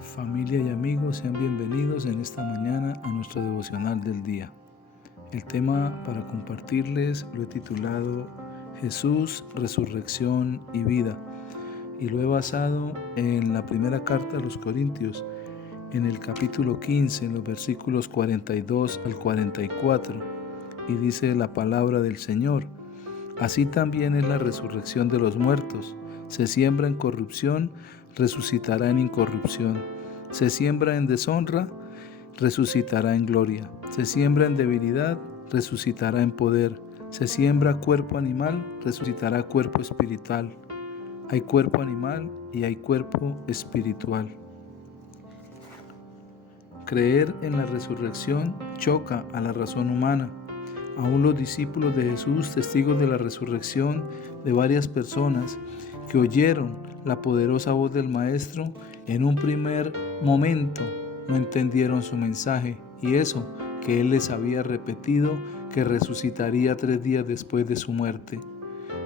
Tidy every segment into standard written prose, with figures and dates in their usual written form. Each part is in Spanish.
Familia y amigos, sean bienvenidos en esta mañana a nuestro devocional del día. El tema para compartirles lo he titulado Jesús, Resurrección y Vida, y lo he basado en la primera carta a los Corintios, en el capítulo 15, en los versículos 42 al 44, y dice la palabra del Señor: así también es la resurrección de los muertos. Se siembra en corrupción, resucitará en incorrupción. Se siembra en deshonra, resucitará en gloria. Se siembra en debilidad, resucitará en poder. Se siembra cuerpo animal, resucitará cuerpo espiritual. Hay cuerpo animal y hay cuerpo espiritual. Creer en la resurrección choca a la razón humana. Aún los discípulos de Jesús, testigos de la resurrección de varias personas que oyeron la poderosa voz del Maestro, en un primer momento no entendieron su mensaje, y eso que Él les había repetido que resucitaría 3 días después de su muerte.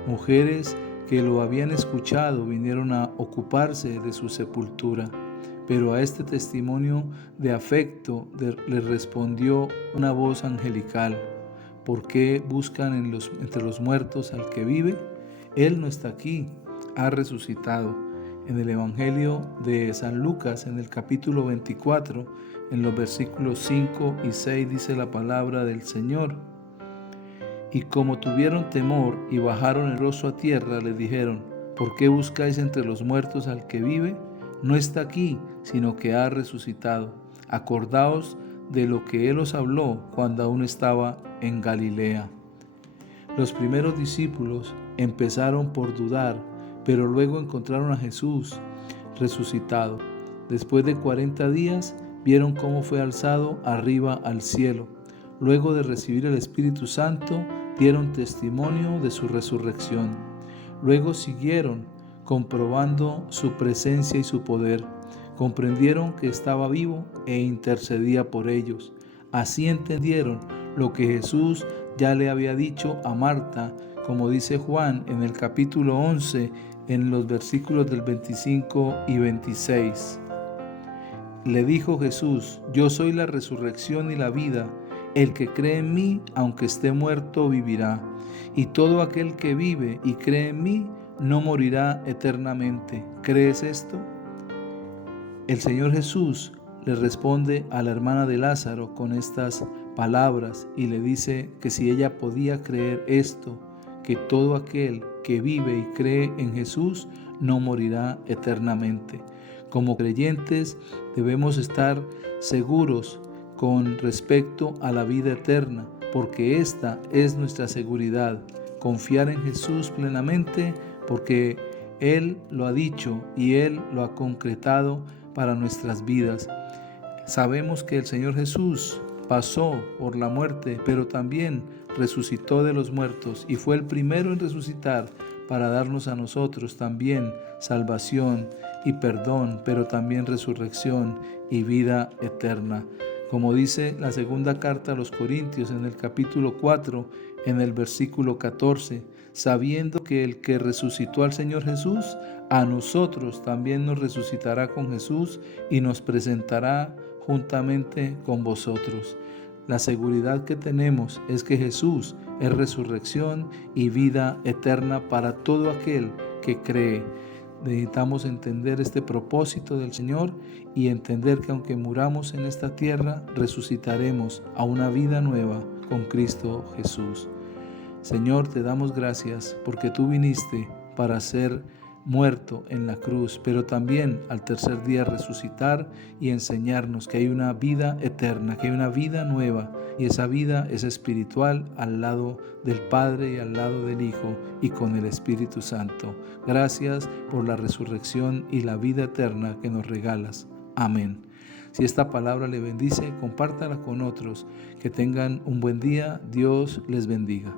Mujeres que lo habían escuchado vinieron a ocuparse de su sepultura, pero a este testimonio de afecto les respondió una voz angelical: ¿por qué buscan entre los muertos al que vive? Él no está aquí, ha resucitado. En el Evangelio de San Lucas, en el capítulo 24, en los versículos 5 y 6, dice la palabra del Señor: y como tuvieron temor y bajaron el rostro a tierra, les dijeron: ¿por qué buscáis entre los muertos al que vive? No está aquí, sino que ha resucitado. Acordaos de lo que Él os habló cuando aún estaba en Galilea. Los primeros discípulos empezaron por dudar, pero luego encontraron a Jesús resucitado. Después de 40 días, vieron cómo fue alzado arriba al cielo. Luego de recibir el Espíritu Santo, dieron testimonio de su resurrección. Luego siguieron comprobando su presencia y su poder. Comprendieron que estaba vivo e intercedía por ellos. Así entendieron lo que Jesús ya le había dicho a Marta, como dice Juan en el capítulo 11, en los versículos del 25 y 26. Le dijo Jesús: yo soy la resurrección y la vida. El que cree en mí, aunque esté muerto, vivirá. Y todo aquel que vive y cree en mí, no morirá eternamente. ¿Crees esto? El Señor Jesús le responde a la hermana de Lázaro con estas palabras y le dice que si ella podía creer esto, que todo aquel que vive y cree en Jesús no morirá eternamente. Como creyentes debemos estar seguros con respecto a la vida eterna, porque esta es nuestra seguridad. Confiar en Jesús plenamente, porque Él lo ha dicho y Él lo ha concretado para nuestras vidas. Sabemos que el Señor Jesús pasó por la muerte, pero también resucitó de los muertos y fue el primero en resucitar para darnos a nosotros también salvación y perdón, pero también resurrección y vida eterna. Como dice la segunda carta a los Corintios en el capítulo 4, en el versículo 14, sabiendo que el que resucitó al Señor Jesús, a nosotros también nos resucitará con Jesús y nos presentará juntamente con vosotros. La seguridad que tenemos es que Jesús es resurrección y vida eterna para todo aquel que cree. Necesitamos entender este propósito del Señor y entender que aunque muramos en esta tierra, resucitaremos a una vida nueva con Cristo Jesús. Señor, te damos gracias porque tú viniste para ser muerto en la cruz, pero también al tercer día resucitar y enseñarnos que hay una vida eterna, que hay una vida nueva, y esa vida es espiritual al lado del Padre y al lado del Hijo y con el Espíritu Santo. Gracias por la resurrección y la vida eterna que nos regalas. Amén. Si esta palabra le bendice, compártala con otros. Que tengan un buen día. Dios les bendiga.